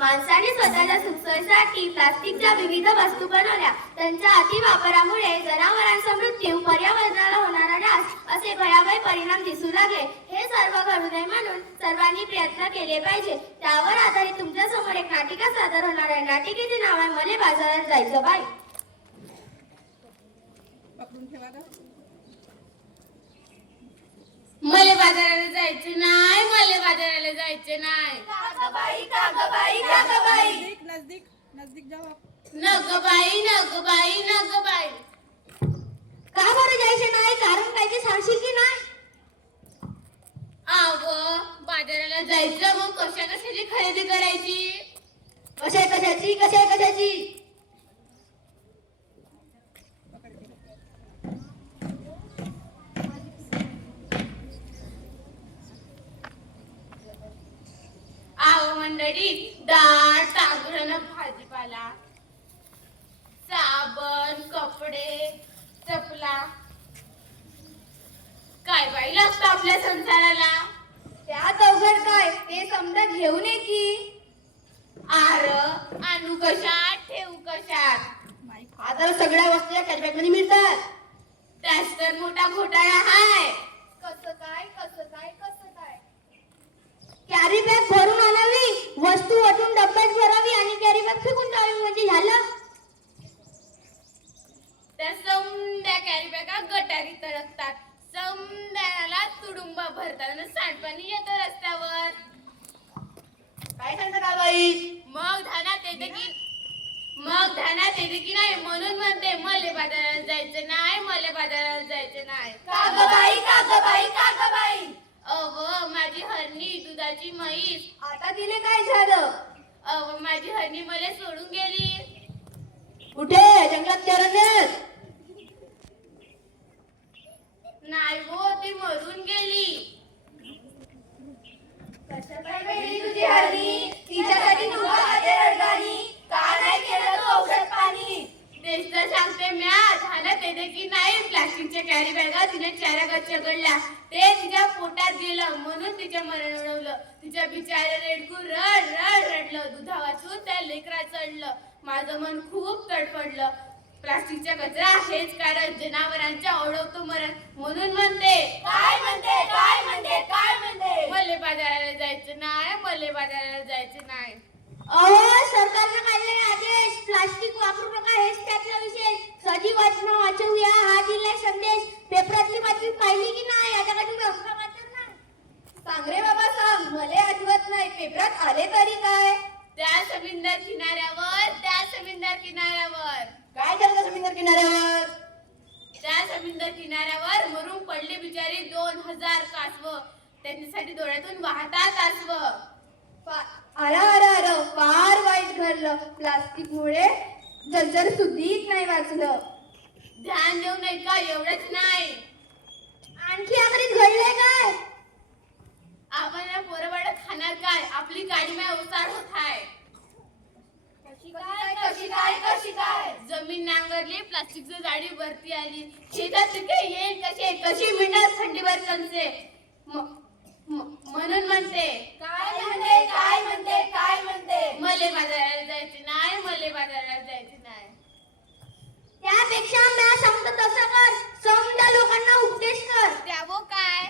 माणसाने स्वतःच्या सुखसोयीसाठी प्लास्टिकच्या विविध वस्तू बनवल्या. त्यांच्या अतिवापरामुळे जनावरांचा मृत्यू, पर्यावरणाला होणारा नाश असे भयावह परिणाम दिसू लागले. हे सर्व घडू नये म्हणून सर्वांनी प्रयत्न केले पाहिजे. त्यावर आधारित तुमच्या समोर एक नाटिका सादर होणार आहे. नाटिकेचे नाव आहे मले बाजारात जायचं बाई. मले बाजाराला जायचे नाही, मले बाजाराला जायचे नाही. कागबाई कागबाई कागबाई. नजदीक नजदीक जाओ आप. नग बाई नग बाई नग बाई. का बरं जायचे नाही? कारण काय ते सांगशील की नाही? आव बाजाराला जायचं, मग कशाची खरेदी करायची? कशाची कशाची? आव मंडळी, डाळ, तांदूळ, भाजीपाला, साबण, कपडे, चपला, काय बाई लागतं आपल्या संसाराला. त्यात अवघड काय? ते समजा घेऊन ये की. आर आणू कशात, ठेवू कशात? आता सगळ्या वस्तू या कॅरीबॅग मध्ये मिळतात. त्याच तर मोठा घोटाळा हाय. कसं काय? कॅरी बॅग भरून आणावी, वस्तू वाटून डब्यात भरावी आणि कॅरी बॅग फेकून द्यावी म्हणजे झालं. त्या समद्या कॅरी बॅगा गटारी तडकतात, समद्याला तुडुंबा भरतात आणि सांडपाणी येतं रस्त्यावर. काय सांगता का बाई? मग ध्यानात येते की नाही, म्हणून म्हणते मले बाजाराला जायचं नाही, मले बाजाराला जायचं नाही. कागबाई. अव माझी हरणी, दुधाची म्हैस. आता तिले काय झालं? अव माझी हरणी मला सोडून गेली. कुठे? जंगलात चरण्यात? नाही हो, ती मरून गेली. कसं काय मेली तुझी हरणी? तिच्यासाठी तू वाहते रडगाणी. का नाही केलं तू औषध पाणी? तेच तर सांगते म्या. ध्यानात येते की नाही, प्लास्टिकच्या कॅरी बॅगा तिने चारागात चगळल्या. ते तिच्या पोटात गेलं, म्हणून तिच्या मरण उडवलं. तिच्या बिचाऱ्या रेडकू रड रडलं. दुधा वाचून त्या लेकरा चढलं. माझं मन खूप तडफडलं. प्लास्टिकचा कचरा हेच कारण, जनावरांच्या ओढवतो मरण. म्हणून म्हणते काय म्हणते? मले बाजाराला जायचं नाही, मले बाजाराला जायचं नाही. सरकारने काढलेले आदेश, प्लास्टिक वापरू नका हेच त्यातला विषय. सजीवांना वाचवूया हा दिलाय संदेश. पेपरातली बातमी पाहिली की नाही? आता कधी रस्ता वाचत नाही. सांग रे बाबा सांग, मले आठवत नाही. पेपरात आले तरी काय? त्या समुद्र किनाऱ्यावर काय झालं समुद्र किनाऱ्यावर? त्या समुद्र किनाऱ्यावर मरून पडले बिचारी 2000 कासव. त्यांच्यासाठी डोळ्यातून वाहतात आसव. अरे फार वाईट घडलं. प्लास्टिक मुळे जलचर सुधीच नाही वाचलं. ध्यान देऊ नये का? एवढंच नाही, आणखी आखरीत घडलंय काय? आपण या पोरवाड्यात खाणार काय? आपली गाडी माय ओसाड होत आहे. कशी काय? जमीन नांगरली, प्लास्टिकची जाडी वरती आली. शेतात पिके येईल कशी मिळणार थंडीवर कणसे. म्हणून म्हणते काय म्हणते? मले बाजाराला जायचे नाही, मले बाजाराला जायचे नाही. त्यापेक्षा मी सांगतो तसं कर. समजा लोकांना उपदेश कर. त्यावं काय?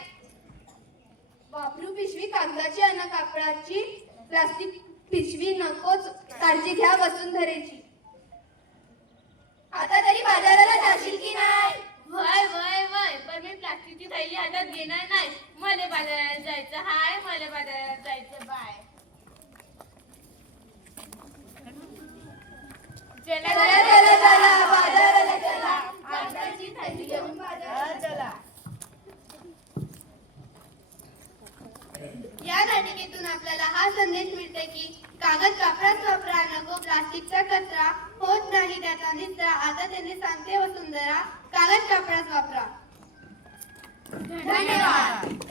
वापरू पिशवी कागदाची आणि कापडाची. प्लास्टिक पिशवी नकोच. काळजी घ्या वसुंधरेची. आता तरी बाजाराला जाशील की नाही? वय पण मी प्लास्टिकची थैली हातात घेणार नाही. मले बाजाराला जायचं हाय, मले बाजाराला जायचं बाय. चला बाजाराला चला. कागदाची थैली घेऊन बाजाराला चला. या नाटिकेतून आपल्याला हा संदेश मिळते की कागद कापडाच वापरा, नको प्लास्टिकचा कचरा. होत नाही त्याचा निचरा. आता त्यांनी सांगते वसुंधरा, कागद कापडाच वापरा. धन्यवाद.